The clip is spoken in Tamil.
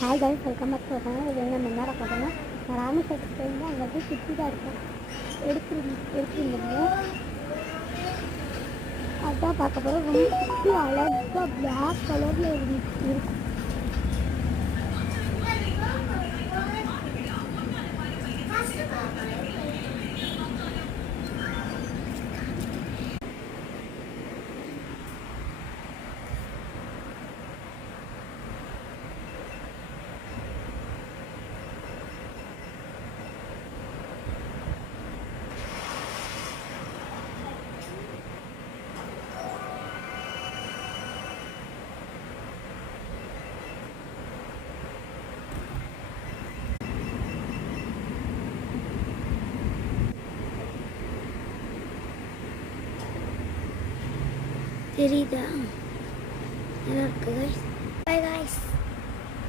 Hi guys, welcome back to channel. இது நம்ம என்ன பார்த்தோம்னா, நான் ராமேஸ்வரத்துக்கு போயிருந்தேன். அங்கே போய் சுற்றி தான் இருக்கேன் எடுத்துருந்தோம். அதான் பார்க்க போகிறோம். ரொம்ப சுற்றி அழகாக பிளாக் கலரில் இருக்கும். தெரியுதா? நல்லா இருக்கு கைஸ். Bye guys.